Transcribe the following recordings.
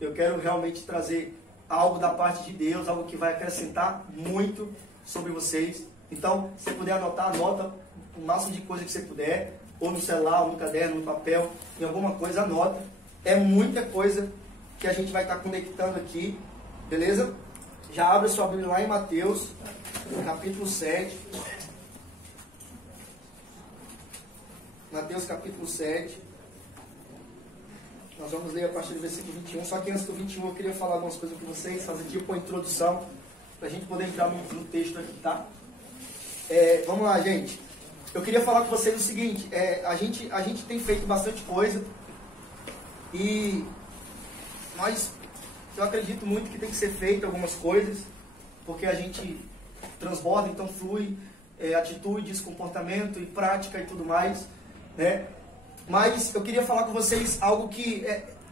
Eu quero realmente trazer algo da parte de Deus, algo que vai acrescentar muito sobre vocês. Então, se você puder anotar, anota o máximo de coisa que você puder, ou no celular, ou no caderno, no papel, em alguma coisa, anota. É muita coisa que a gente vai estar conectando aqui, beleza? Já abre sua Bíblia lá em Mateus, capítulo 7. Mateus capítulo 7. Nós vamos ler a partir do versículo 21. Só que antes do 21 eu queria falar algumas coisas com vocês, fazer tipo uma introdução, para a gente poder entrar no texto aqui, tá? Vamos lá, gente. Eu queria falar com vocês o seguinte, a gente tem feito bastante coisa e eu acredito muito que tem que ser feito algumas coisas, porque a gente transborda, então flui atitudes, comportamento e prática e tudo mais, né? Mas eu queria falar com vocês algo que,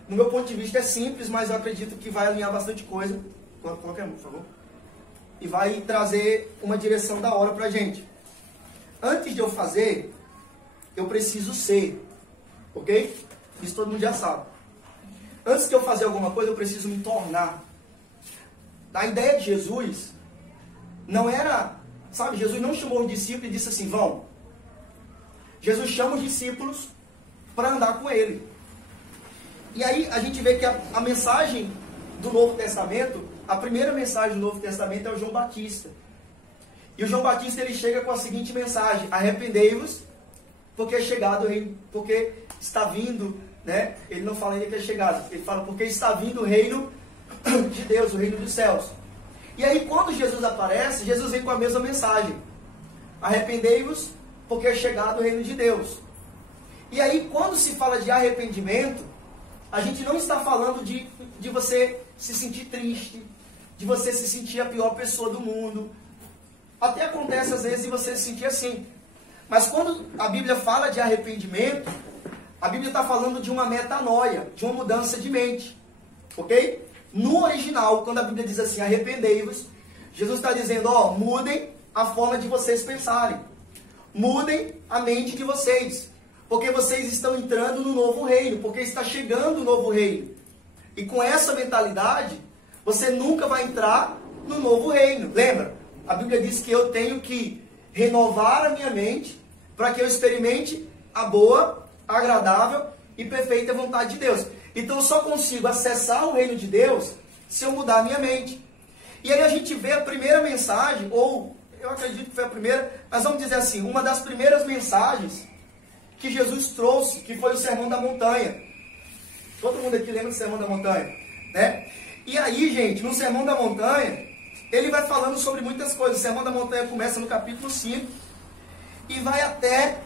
no meu ponto de vista, é simples, mas eu acredito que vai alinhar bastante coisa. Coloca aí, por favor. E vai trazer uma direção da hora pra gente. Antes de eu fazer, eu preciso ser. Ok? Isso todo mundo já sabe. Antes de eu fazer alguma coisa, eu preciso me tornar. A ideia de Jesus não era... Sabe, Jesus não chamou os discípulos e disse assim, vão. Jesus chama os discípulos para andar com ele. E aí a gente vê que a mensagem do Novo Testamento, a primeira mensagem do Novo Testamento é o João Batista. E o João Batista ele chega com a seguinte mensagem: arrependei-vos, porque é chegado o reino, porque está vindo, né? Ele não fala ainda que é chegado, ele fala porque está vindo o reino de Deus, o reino dos céus. E aí quando Jesus aparece, Jesus vem com a mesma mensagem: arrependei-vos, porque é chegado o reino de Deus. E aí quando se fala de arrependimento, a gente não está falando de você se sentir triste, de você se sentir a pior pessoa do mundo. Até acontece às vezes de você se sentir assim. Mas quando a Bíblia fala de arrependimento, a Bíblia está falando de uma metanoia, de uma mudança de mente. Ok? No original, quando a Bíblia diz assim, arrependei-vos, Jesus está dizendo, mudem a forma de vocês pensarem. Mudem a mente de vocês. Porque vocês estão entrando no novo reino, porque está chegando o novo reino. E com essa mentalidade, você nunca vai entrar no novo reino. Lembra? A Bíblia diz que eu tenho que renovar a minha mente para que eu experimente a boa, agradável e perfeita vontade de Deus. Então eu só consigo acessar o reino de Deus se eu mudar a minha mente. E aí a gente vê a primeira mensagem, ou eu acredito que foi a primeira, mas vamos dizer assim, uma das primeiras mensagens que Jesus trouxe, que foi o Sermão da Montanha. Todo mundo aqui lembra do Sermão da Montanha, né? E aí, gente, no Sermão da Montanha, ele vai falando sobre muitas coisas. O Sermão da Montanha começa no capítulo 5 e vai até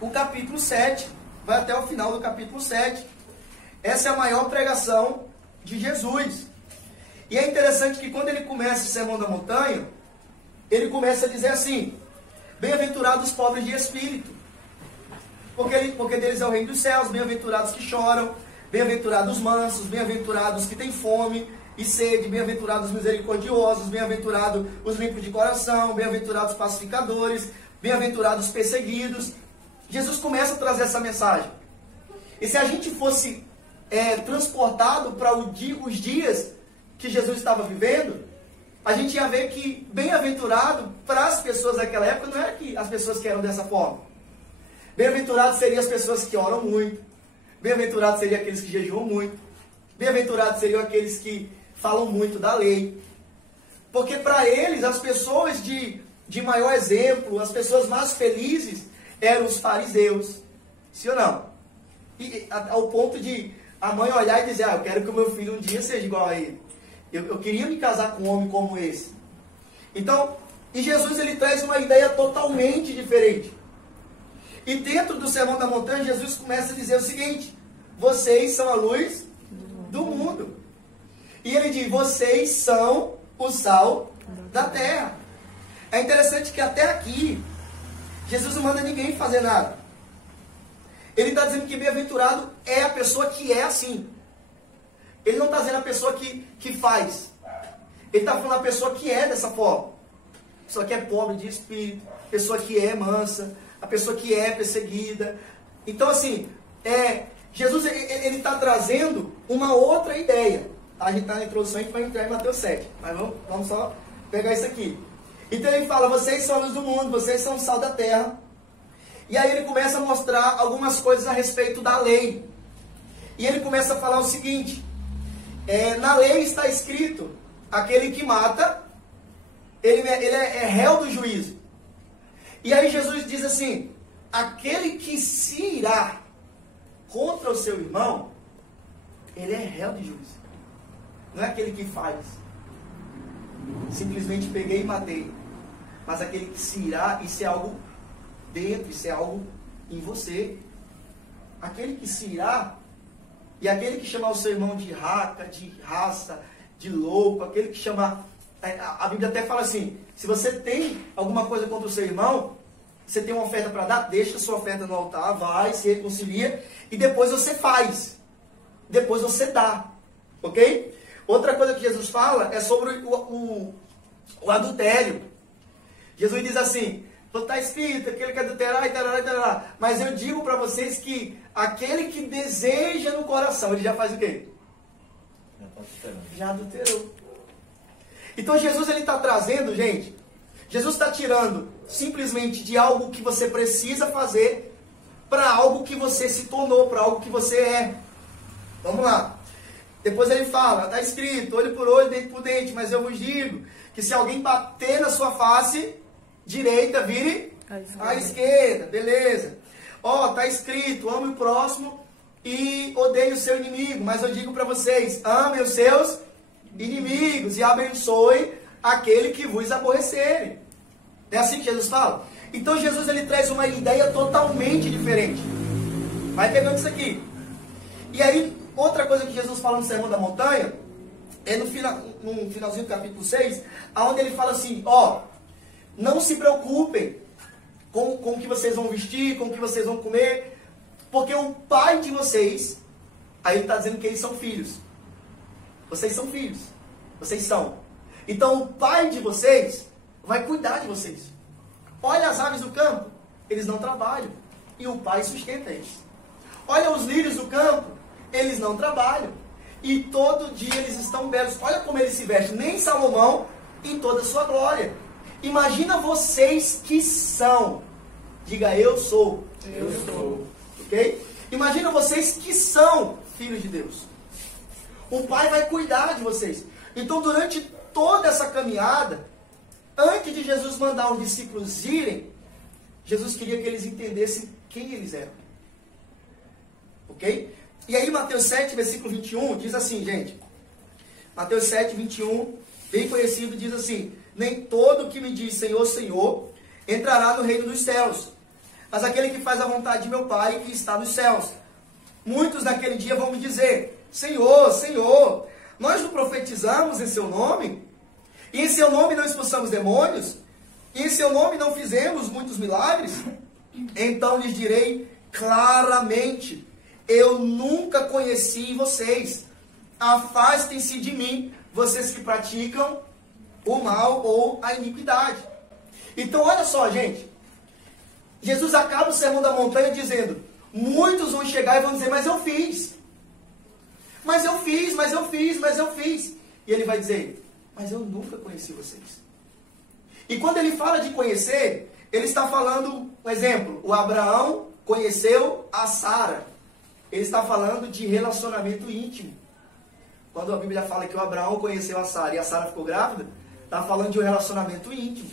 o capítulo 7, vai até o final do capítulo 7. Essa é a maior pregação de Jesus. E é interessante que quando ele começa o Sermão da Montanha, ele começa a dizer assim, bem-aventurados os pobres de espírito, porque deles é o reino dos céus, bem-aventurados que choram, bem-aventurados os mansos, bem-aventurados que têm fome e sede, bem-aventurados os misericordiosos, bem-aventurados os limpos de coração, bem-aventurados os pacificadores, bem-aventurados os perseguidos. Jesus começa a trazer essa mensagem. E se a gente fosse transportado para os dias que Jesus estava vivendo, a gente ia ver que bem-aventurado para as pessoas daquela época não era que as pessoas que eram dessa forma. Bem-aventurados seriam as pessoas que oram muito. Bem-aventurados seriam aqueles que jejuam muito. Bem-aventurados seriam aqueles que falam muito da lei. Porque para eles, as pessoas de maior exemplo, as pessoas mais felizes, eram os fariseus. Sim ou não? E ao ponto de a mãe olhar e dizer, eu quero que o meu filho um dia seja igual a ele. Eu queria me casar com um homem como esse. Então, e Jesus ele traz uma ideia totalmente diferente. E dentro do Sermão da Montanha, Jesus começa a dizer o seguinte, vocês são a luz do mundo. E ele diz, vocês são o sal da terra. É interessante que até aqui, Jesus não manda ninguém fazer nada. Ele está dizendo que bem-aventurado é a pessoa que é assim. Ele não está dizendo a pessoa que faz. Ele está falando a pessoa que é dessa forma. A pessoa que é pobre de espírito, a pessoa que é mansa, a pessoa que é perseguida. Então, assim, Jesus ele está trazendo uma outra ideia. A gente está na introdução, a gente vai entrar em Mateus 7. Mas vamos só pegar isso aqui. Então ele fala, vocês são a luz do mundo, vocês são o sal da terra. E aí ele começa a mostrar algumas coisas a respeito da lei. E ele começa a falar o seguinte, na lei está escrito, aquele que mata, ele é réu do juízo. E aí Jesus diz assim, aquele que se irá contra o seu irmão, ele é réu de juízo. Não é aquele que faz. Simplesmente peguei e matei. Mas aquele que se irá, isso é algo dentro, isso é algo em você. Aquele que se irá, e aquele que chamar o seu irmão de raca, de raça, de louco, aquele que chama... A Bíblia até fala assim, se você tem alguma coisa contra o seu irmão, você tem uma oferta para dar, deixa a sua oferta no altar, vai, se reconcilia, e depois você faz. Depois você dá. Ok? Outra coisa que Jesus fala é sobre o adultério. Jesus diz assim, está escrito, aquele que adulterar, e tarará. Mas eu digo para vocês que aquele que deseja no coração, ele já faz o quê? Já adulterou. Então Jesus ele está trazendo, gente, Jesus está tirando simplesmente de algo que você precisa fazer para algo que você se tornou, para algo que você é. Vamos lá. Depois ele fala, está escrito, olho por olho, dente por dente, mas eu vos digo que se alguém bater na sua face direita, vire à esquerda, beleza. Ó, está escrito, ame o próximo e odeie o seu inimigo, mas eu digo para vocês, amem os seus inimigos e abençoe aquele que vos aborrecerem. É assim que Jesus fala? Então Jesus ele traz uma ideia totalmente diferente. Vai pegando isso aqui. E aí, outra coisa que Jesus fala no Sermão da Montanha, é no finalzinho do capítulo 6, onde ele fala assim, ó, não se preocupem com o que vocês vão vestir, com o que vocês vão comer, porque o pai de vocês, aí ele está dizendo que eles são filhos. Vocês são filhos. Vocês são. Então o pai de vocês vai cuidar de vocês. Olha as aves do campo, eles não trabalham. E o pai sustenta eles. Olha os lírios do campo, eles não trabalham. E todo dia eles estão belos. Olha como eles se vestem. Nem Salomão em toda a sua glória. Imagina vocês que são. Diga, eu sou. Eu sou. Ok? Imagina vocês que são filhos de Deus. O Pai vai cuidar de vocês. Então, durante toda essa caminhada, antes de Jesus mandar os discípulos irem, Jesus queria que eles entendessem quem eles eram. Ok? E aí, Mateus 7, versículo 21, diz assim, gente. Mateus 7, 21, bem conhecido, diz assim, nem todo que me diz Senhor, Senhor, entrará no reino dos céus, mas aquele que faz a vontade de meu Pai que está nos céus. Muitos naquele dia vão me dizer, Senhor, Senhor, nós não profetizamos em seu nome? E em seu nome não expulsamos demônios? E em seu nome não fizemos muitos milagres? Então lhes direi claramente, eu nunca conheci vocês. Afastem-se de mim, vocês que praticam o mal ou a iniquidade. Então olha só, gente. Jesus acaba o Sermão da Montanha dizendo, muitos vão chegar e vão dizer, mas eu fiz. Mas eu fiz, mas eu fiz, mas eu fiz. E ele vai dizer, mas eu nunca conheci vocês. E quando ele fala de conhecer, ele está falando, um exemplo, o Abraão conheceu a Sara. Ele está falando de relacionamento íntimo. Quando a Bíblia fala que o Abraão conheceu a Sara e a Sara ficou grávida, está falando de um relacionamento íntimo.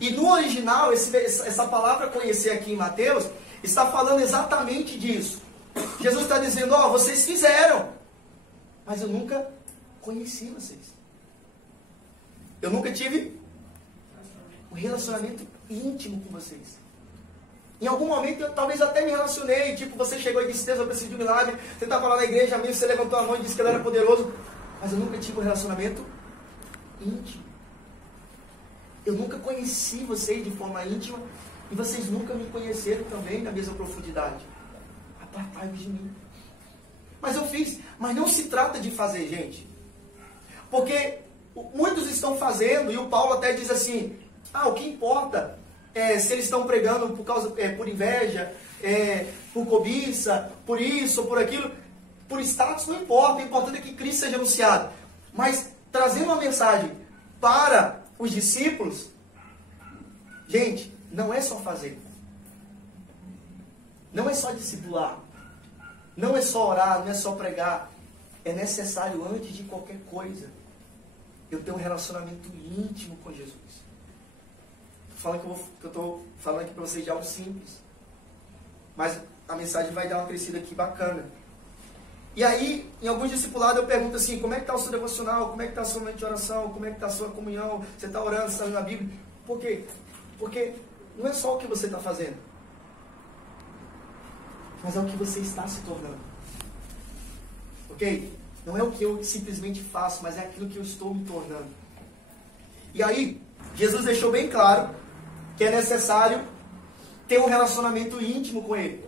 E no original, essa palavra conhecer aqui em Mateus, está falando exatamente disso. Jesus está dizendo, ó, vocês fizeram, mas eu nunca conheci vocês. Eu nunca tive um relacionamento íntimo com vocês. Em algum momento, eu talvez até me relacionei, tipo, você chegou e disse, Deus, eu preciso de um milagre, você estava lá na igreja, mesmo, você levantou a mão e disse que ele era poderoso, mas eu nunca tive um relacionamento íntimo. Eu nunca conheci vocês de forma íntima, e vocês nunca me conheceram também na mesma profundidade. Apartai-vos de mim. Mas eu fiz. Mas não se trata de fazer, gente. Porque muitos estão fazendo, e o Paulo até diz assim, o que importa é se eles estão pregando por inveja, por cobiça, por isso ou por aquilo. Por status não importa, o importante é que Cristo seja anunciado. Mas trazendo uma mensagem para os discípulos, gente, não é só fazer. Não é só discipular. Não é só orar, não é só pregar. É necessário, antes de qualquer coisa, eu ter um relacionamento íntimo com Jesus. Eu estou falando aqui para vocês de algo simples. Mas a mensagem vai dar uma crescida aqui bacana. E aí, em alguns discipulados, eu pergunto assim, como é que está o seu devocional? Como é que está a sua mente de oração? Como é que está a sua comunhão? Você está orando, você está lendo a Bíblia? Por quê? Porque não é só o que você está fazendo, mas é o que você está se tornando. Ok? Não é o que eu simplesmente faço, mas é aquilo que eu estou me tornando. E aí, Jesus deixou bem claro que é necessário ter um relacionamento íntimo com Ele.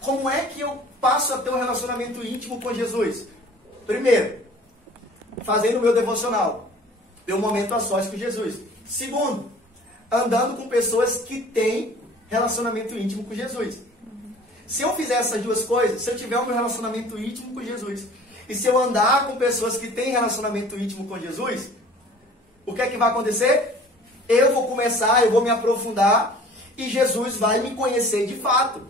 Como é que eu passo a ter um relacionamento íntimo com Jesus? Primeiro, fazendo o meu devocional. Ter um momento a sós com Jesus. Segundo, andando com pessoas que têm relacionamento íntimo com Jesus. Se eu fizer essas duas coisas, se eu tiver um meu relacionamento íntimo com Jesus, e se eu andar com pessoas que têm relacionamento íntimo com Jesus, o que é que vai acontecer? Eu vou me aprofundar, e Jesus vai me conhecer de fato.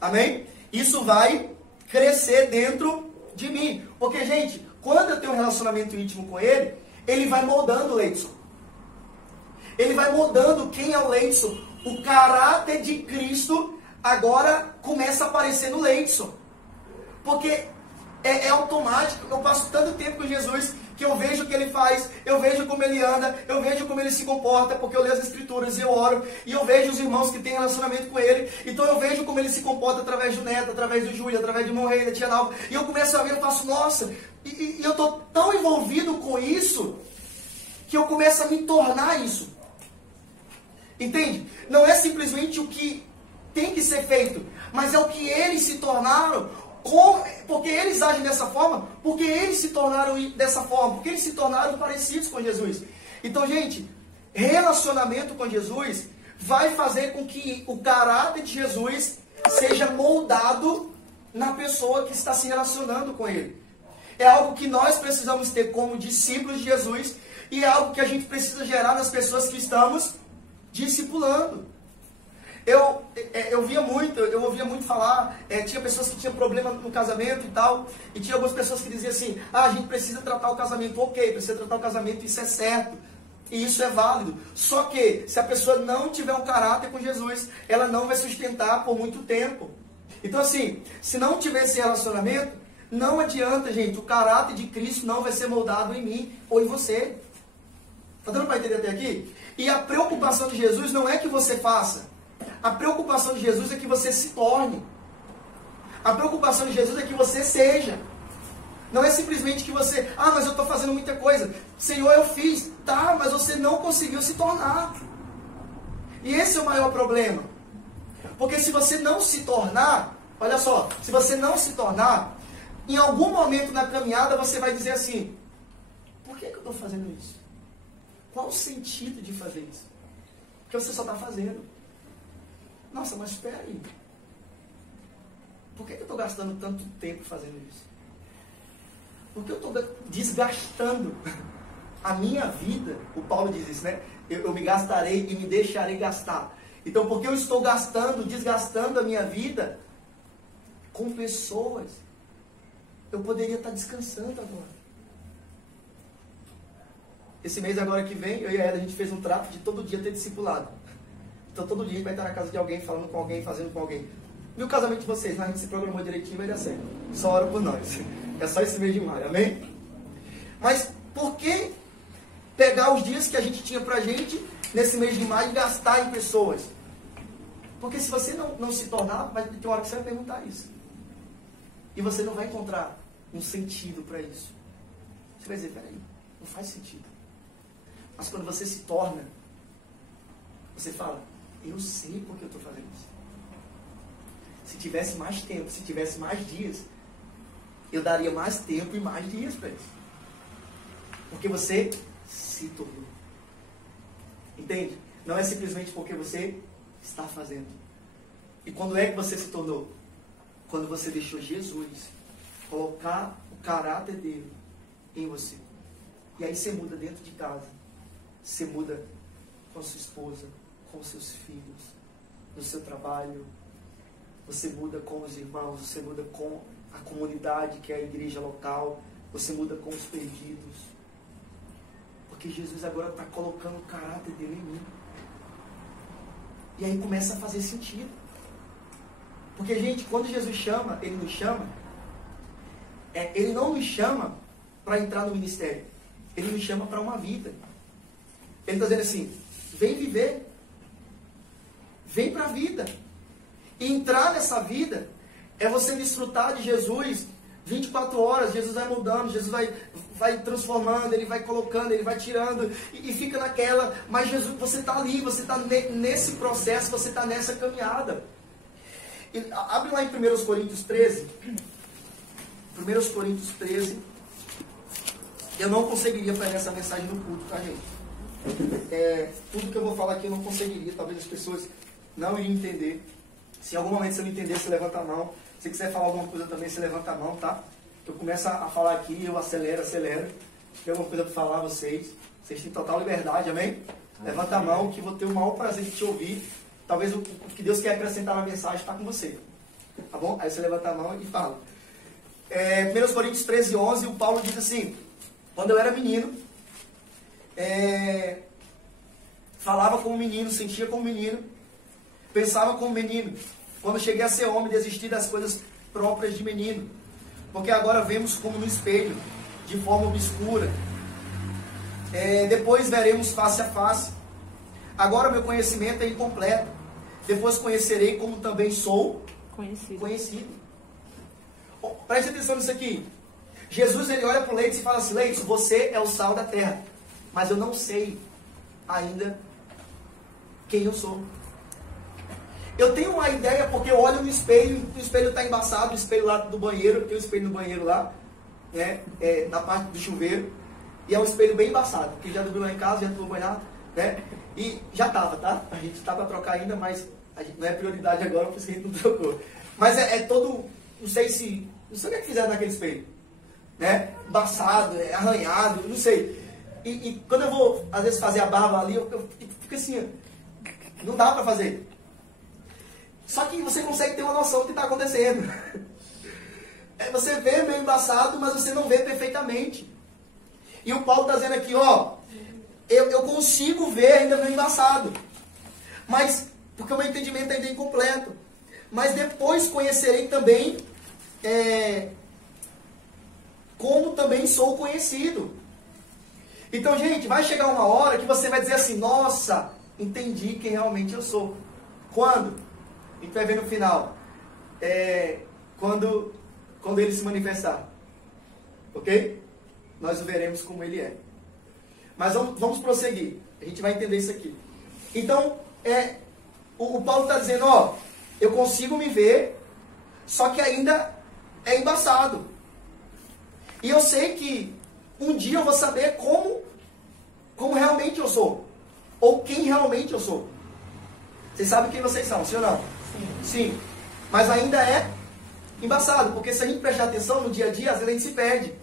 Amém? Isso vai crescer dentro de mim. Porque, gente, quando eu tenho um relacionamento íntimo com Ele, Ele vai moldando o Leidson. Ele vai moldando quem é o Leidson. O caráter de Cristo agora começa a aparecer no Leidson. Porque é automático. Eu passo tanto tempo com Jesus que eu vejo o que Ele faz, eu vejo como Ele anda, eu vejo como Ele se comporta, porque eu leio as Escrituras e eu oro, e eu vejo os irmãos que têm relacionamento com Ele, então eu vejo como Ele se comporta através do Neto, através do Júlio, através de Monrei, da Tia Nalva, e eu começo a ver, eu faço, nossa, e eu estou tão envolvido com isso, que eu começo a me tornar isso. Entende? Não é simplesmente o que tem que ser feito, mas é o que eles se tornaram. Porque eles agem dessa forma, porque eles se tornaram dessa forma, porque eles se tornaram parecidos com Jesus. Então, gente, relacionamento com Jesus vai fazer com que o caráter de Jesus seja moldado na pessoa que está se relacionando com Ele. É algo que nós precisamos ter como discípulos de Jesus e é algo que a gente precisa gerar nas pessoas que estamos discipulando. Eu ouvia muito falar, tinha pessoas que tinham problema no casamento e tal, e tinha algumas pessoas que diziam assim, a gente precisa tratar o casamento, ok, precisa tratar o casamento, isso é certo, e isso é válido. Só que, se a pessoa não tiver um caráter com Jesus, ela não vai sustentar por muito tempo. Então assim, se não tiver esse relacionamento, não adianta, gente, o caráter de Cristo não vai ser moldado em mim ou em você. Está dando para entender até aqui? E a preocupação de Jesus não é que você faça. A preocupação de Jesus é que você se torne. A preocupação de Jesus é que você seja. Não é simplesmente que você, mas eu estou fazendo muita coisa. Senhor, eu fiz. Tá, mas você não conseguiu se tornar. E esse é o maior problema. Porque se você não se tornar, olha só, se você não se tornar, em algum momento na caminhada você vai dizer assim, por que eu estou fazendo isso? Qual o sentido de fazer isso? Porque você só está fazendo. Nossa, mas espera aí. Por que eu estou gastando tanto tempo fazendo isso? Por que eu estou desgastando a minha vida? O Paulo diz isso, né? Eu me gastarei e me deixarei gastar. Então, por que eu estou desgastando a minha vida com pessoas? Eu poderia estar descansando agora. Esse mês agora que vem, eu e a Eda, a gente fez um trato de todo dia ter discipulado. Então todo dia a gente vai estar na casa de alguém, falando com alguém, fazendo com alguém. E o casamento de vocês, a gente se programou direitinho, vai dar certo. Só ora por nós. É só esse mês de maio, amém? Mas por que pegar os dias que a gente tinha pra gente, nesse mês de maio, e gastar em pessoas? Porque se você não se tornar, vai ter uma hora que você vai perguntar isso. E você não vai encontrar um sentido para isso. Você vai dizer, peraí, não faz sentido. Mas quando você se torna, você fala, eu sei por que eu estou fazendo isso. Se tivesse mais tempo, se tivesse mais dias, eu daria mais tempo e mais dias para isso. Porque você se tornou. Entende? Não é simplesmente porque você está fazendo. E quando é que você se tornou? Quando você deixou Jesus colocar o caráter dele em você. E aí você muda dentro de casa. Você muda com a sua esposa, com os seus filhos, no seu trabalho. Você muda com os irmãos, você muda com a comunidade, que é a igreja local. Você muda com os perdidos. Porque Jesus agora está colocando o caráter dele em mim. E aí começa a fazer sentido. Porque, gente, quando Jesus chama, Ele nos chama, Ele não nos chama para entrar no ministério. Ele nos chama para uma vida. Ele está dizendo assim, vem viver. Vem para a vida. E entrar nessa vida é você desfrutar de Jesus 24 horas. Jesus vai mudando, Jesus vai transformando, Ele vai colocando, Ele vai tirando. E fica naquela, mas Jesus, você está ali, você está nesse processo, você está nessa caminhada. E, abre lá em 1 Coríntios 13. 1 Coríntios 13. Eu não conseguiria pregar essa mensagem no culto, tá, gente? Tudo que eu vou falar aqui eu não conseguiria. Talvez as pessoas não iriam entender. Se em algum momento você não entender, você levanta a mão. Se quiser falar alguma coisa também, você levanta a mão, tá? Eu começo a falar aqui, eu acelero. Tem alguma coisa para falar a vocês. Vocês têm total liberdade, amém? Levanta a mão que vou ter o maior prazer de te ouvir. Talvez o que Deus quer acrescentar na mensagem está com você. Tá bom? Aí você levanta a mão e fala. 1 Coríntios 13, 11, o Paulo diz assim, quando eu era menino, falava como menino, sentia como menino, pensava como menino. Quando cheguei a ser homem, desisti das coisas próprias de menino. Porque agora vemos como no espelho, de forma obscura. Depois veremos face a face. Agora meu conhecimento é incompleto. Depois conhecerei como também sou conhecido. Preste atenção nisso aqui. Jesus, ele olha para o Leite e fala assim, Leite, você é o sal da terra. Mas eu não sei ainda quem eu sou. Eu tenho uma ideia porque eu olho no espelho, o espelho está embaçado, o espelho lá do banheiro, tem um espelho no banheiro lá, né, na parte do chuveiro, e é um espelho bem embaçado, porque já dormiu lá em casa, já tomou banhado, né, e já estava, tá? A gente está para trocar ainda, mas não é prioridade agora, por isso que a gente não trocou. Mas todo, não sei o que fizeram naquele espelho, né, embaçado, arranhado, não sei. E quando eu vou, às vezes, fazer a barba ali, eu fico assim, não dá para fazer. Só que você consegue ter uma noção do que está acontecendo. Você vê meio embaçado, mas você não vê perfeitamente. E o Paulo está dizendo aqui, ó, eu consigo ver ainda meio embaçado. Mas, porque o meu entendimento ainda é incompleto. Mas depois conhecerei também como também sou conhecido. Então, gente, vai chegar uma hora que você vai dizer assim, nossa, entendi quem realmente eu sou. Quando? A gente vai ver no final. Quando ele se manifestar. Ok? Nós o veremos como ele é. Mas vamos prosseguir. A gente vai entender isso aqui. Então, o Paulo está dizendo, ó, eu consigo me ver, só que ainda é embaçado. E eu sei que um dia eu vou saber como realmente eu sou. Ou quem realmente eu sou. Vocês sabem quem vocês são, sim ou não? Sim. Mas ainda é embaçado, porque se a gente prestar atenção no dia a dia, às vezes a gente se perde.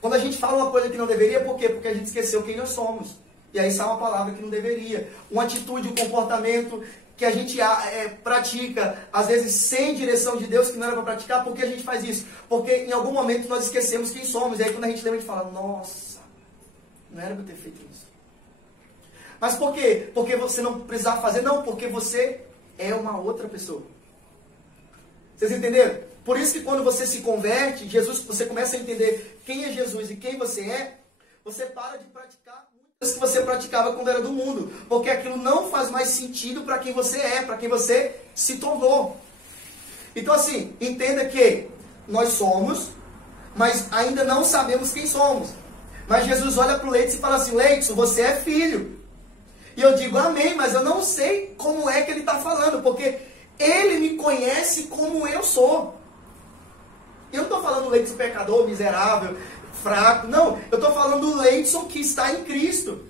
Quando a gente fala uma coisa que não deveria, por quê? Porque a gente esqueceu quem nós somos. E aí sai uma palavra que não deveria. Uma atitude, um comportamento que a gente pratica, às vezes sem direção de Deus, que não era para praticar. Por que a gente faz isso? Porque em algum momento nós esquecemos quem somos. E aí quando a gente lembra, a gente fala, nossa, não era para eu ter feito isso. Mas por quê? Porque você não precisava fazer? Não, porque você é uma outra pessoa. Vocês entenderam? Por isso que quando você se converte, você começa a entender quem é Jesus e quem você é, você para de praticar muitas que você praticava quando era do mundo. Porque aquilo não faz mais sentido para quem você é, para quem você se tornou. Então assim, entenda que nós somos, mas ainda não sabemos quem somos. Mas Jesus olha para o Leidson e fala assim, Leidson, você é filho. E eu digo, amém, mas eu não sei como é que ele está falando, porque ele me conhece como eu sou. Eu não estou falando do Leidson pecador, miserável, fraco, não. Eu estou falando do Leidson que está em Cristo.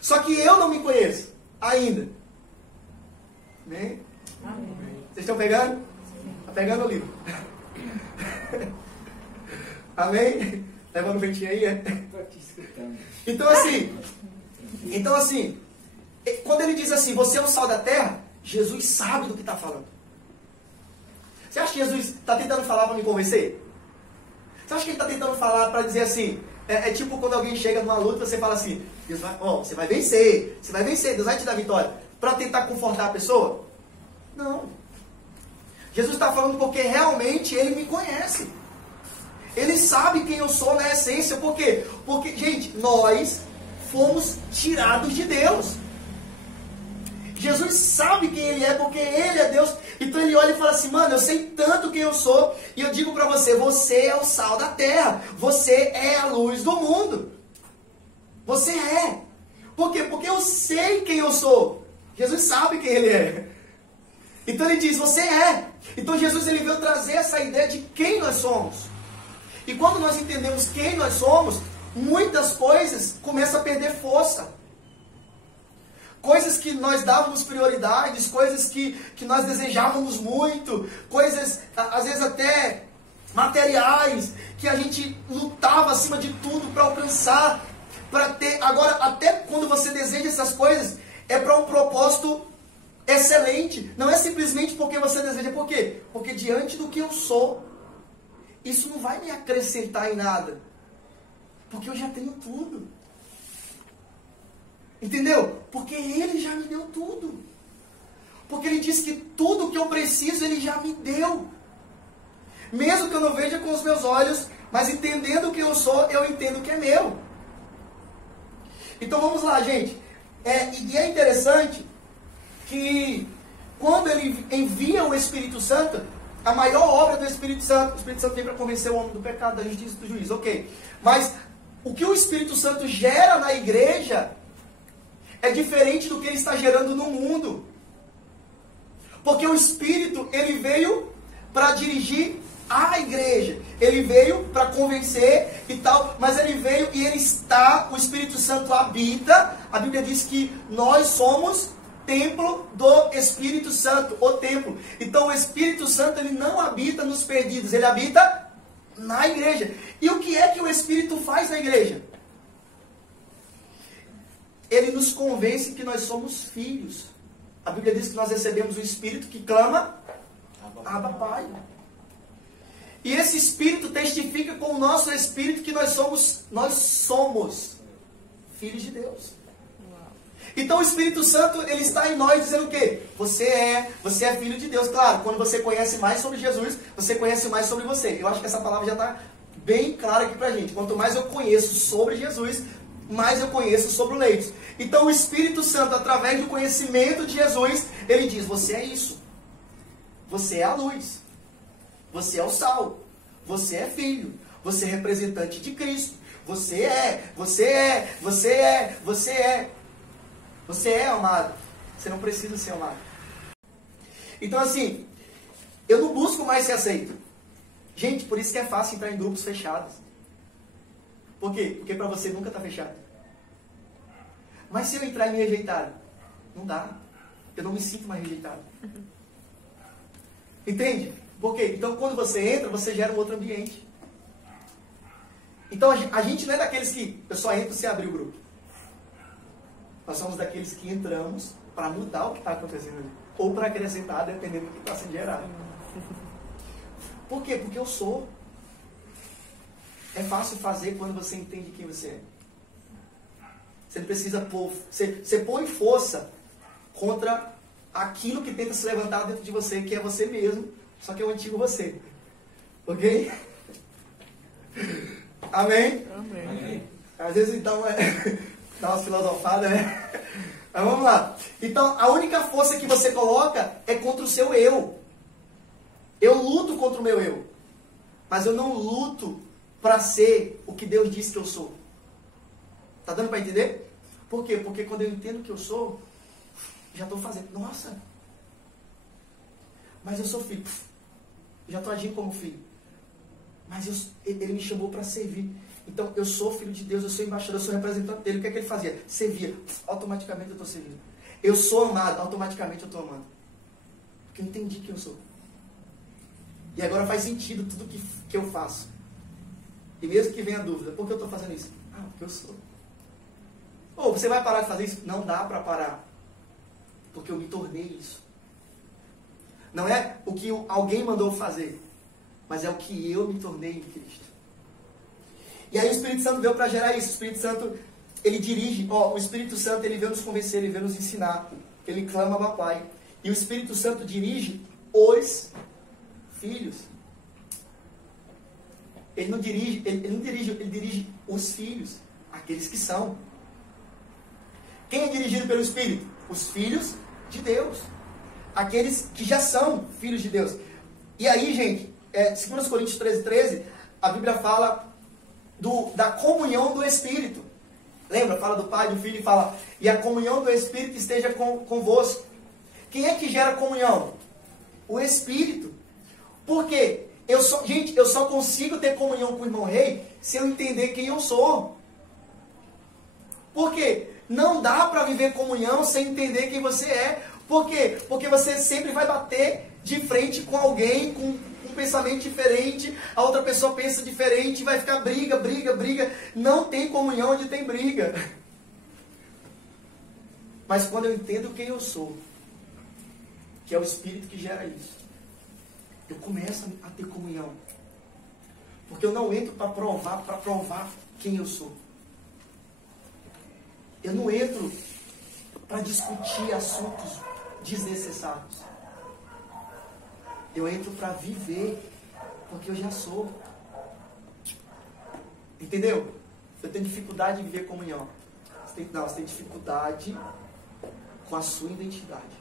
Só que eu não me conheço ainda. Amém? Amém. Vocês estão pegando? Está pegando o livro. Amém? Levando o ventinho aí, é? Estou aqui escutando. Então assim, quando ele diz assim, você é o sal da terra, Jesus sabe do que está falando. Você acha que Jesus está tentando falar para me convencer? Você acha que ele está tentando falar para dizer assim, é tipo quando alguém chega numa luta, você fala assim, Deus vai, você vai vencer, Deus vai te dar vitória, para tentar confortar a pessoa? Não. Jesus está falando porque realmente ele me conhece. Ele sabe quem eu sou na essência. Por quê? Porque, gente, nós fomos tirados de Deus. Jesus sabe quem ele é, porque ele é Deus. Então ele olha e fala assim, mano, eu sei tanto quem eu sou, e eu digo para você, você é o sal da terra, você é a luz do mundo. Você é. Por quê? Porque eu sei quem eu sou. Jesus sabe quem ele é. Então ele diz, você é. Então Jesus ele veio trazer essa ideia de quem nós somos. E quando nós entendemos quem nós somos, muitas coisas começam a perder força. Coisas que nós dávamos prioridades, coisas que nós desejávamos muito, coisas, às vezes até materiais, que a gente lutava acima de tudo para alcançar, para ter. Agora, até quando você deseja essas coisas, é para um propósito excelente. Não é simplesmente porque você deseja. Por quê? Porque diante do que eu sou, isso não vai me acrescentar em nada. Porque eu já tenho tudo. Entendeu? Porque ele já me deu tudo. Porque ele disse que tudo que eu preciso, ele já me deu. Mesmo que eu não veja com os meus olhos, mas entendendo o que eu sou, eu entendo que é meu. Então vamos lá, gente. E é interessante que quando ele envia o Espírito Santo, a maior obra do Espírito Santo, o Espírito Santo vem para convencer o homem do pecado, da justiça e do juízo, ok. Mas o que o Espírito Santo gera na igreja é diferente do que ele está gerando no mundo. Porque o Espírito, ele veio para dirigir a igreja. Ele veio para convencer e tal, mas ele veio e ele está, o Espírito Santo habita. A Bíblia diz que nós somos templo do Espírito Santo, o templo. Então o Espírito Santo, ele não habita nos perdidos, ele habita na igreja. E o que é que o Espírito faz na igreja? Ele nos convence que nós somos filhos. A Bíblia diz que nós recebemos o Espírito que clama, Abba, Pai. E esse Espírito testifica com o nosso Espírito que nós somos filhos de Deus. Então o Espírito Santo, ele está em nós dizendo o quê? Você é filho de Deus. Claro, quando você conhece mais sobre Jesus, você conhece mais sobre você. Eu acho que essa palavra já está bem clara aqui pra gente. Quanto mais eu conheço sobre Jesus, mais eu conheço sobre o leito. Então o Espírito Santo, através do conhecimento de Jesus, ele diz, você é isso. Você é a luz. Você é o sal. Você é filho. Você é representante de Cristo. Você é amado. Você não precisa ser amado. Então assim, eu não busco mais ser aceito. Gente, por isso que é fácil entrar em grupos fechados. Por quê? Porque para você nunca está fechado. Mas se eu entrar e me rejeitar, não dá. Eu não me sinto mais rejeitado. Entende? Por quê? Então quando você entra, você gera um outro ambiente. Então a gente não é daqueles que eu só entro se abrir o grupo. Nós somos daqueles que entramos para mudar o que está acontecendo ali. Ou para acrescentar, dependendo do que está sendo gerado. Por quê? Porque eu sou. É fácil fazer quando você entende quem você é. Você não precisa pôr... Você põe força contra aquilo que tenta se levantar dentro de você, que é você mesmo, só que é o antigo você. Ok? Amém? Amém. Às vezes, então, dá umas filosofadas, né? Mas vamos lá. Então, a única força que você coloca é contra o seu eu. Eu luto contra o meu eu. Mas eu não luto para ser o que Deus disse que eu sou. Tá dando para entender? Por quê? Porque quando eu entendo o que eu sou, já estou fazendo. Nossa! Mas eu sou filho. Já estou agindo como filho. Mas ele me chamou para servir. Então, eu sou filho de Deus, eu sou embaixador, eu sou representante dele. O que é que ele fazia? Servia. Automaticamente eu estou servindo. Eu sou amado, automaticamente eu estou amando. Porque eu entendi quem eu sou. E agora faz sentido tudo que eu faço. E mesmo que venha a dúvida, por que eu estou fazendo isso? Ah, porque eu sou. Ou você vai parar de fazer isso? Não dá para parar. Porque eu me tornei isso. Não é o que alguém mandou fazer, mas é o que eu me tornei em Cristo. E aí o Espírito Santo veio para gerar isso. O Espírito Santo, ele dirige. O Espírito Santo, ele veio nos convencer, ele veio nos ensinar. Ele clama ao Pai. E o Espírito Santo dirige os filhos. Ele dirige os filhos, aqueles que são. Quem é dirigido pelo Espírito? Os filhos de Deus. Aqueles que já são filhos de Deus. E aí, gente, 2 Coríntios 13, a Bíblia fala da comunhão do Espírito. Lembra? Fala do Pai, do Filho e fala, e a comunhão do Espírito esteja convosco. Quem é que gera comunhão? O Espírito. Por quê? Eu só consigo ter comunhão com o irmão Rei se eu entender quem eu sou. Por quê? Não dá para viver comunhão sem entender quem você é. Por quê? Porque você sempre vai bater de frente com alguém com um pensamento diferente, a outra pessoa pensa diferente, vai ficar briga. Não tem comunhão onde tem briga. Mas quando eu entendo quem eu sou, que é o Espírito que gera isso, eu começo a ter comunhão. Porque eu não entro para provar quem eu sou. Eu não entro para discutir assuntos desnecessários. Eu entro para viver, porque eu já sou. Entendeu? Eu tenho dificuldade em viver comunhão. Você tem dificuldade com a sua identidade.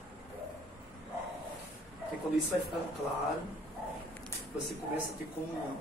Porque quando isso vai ficando claro, você começa a ter comunhão.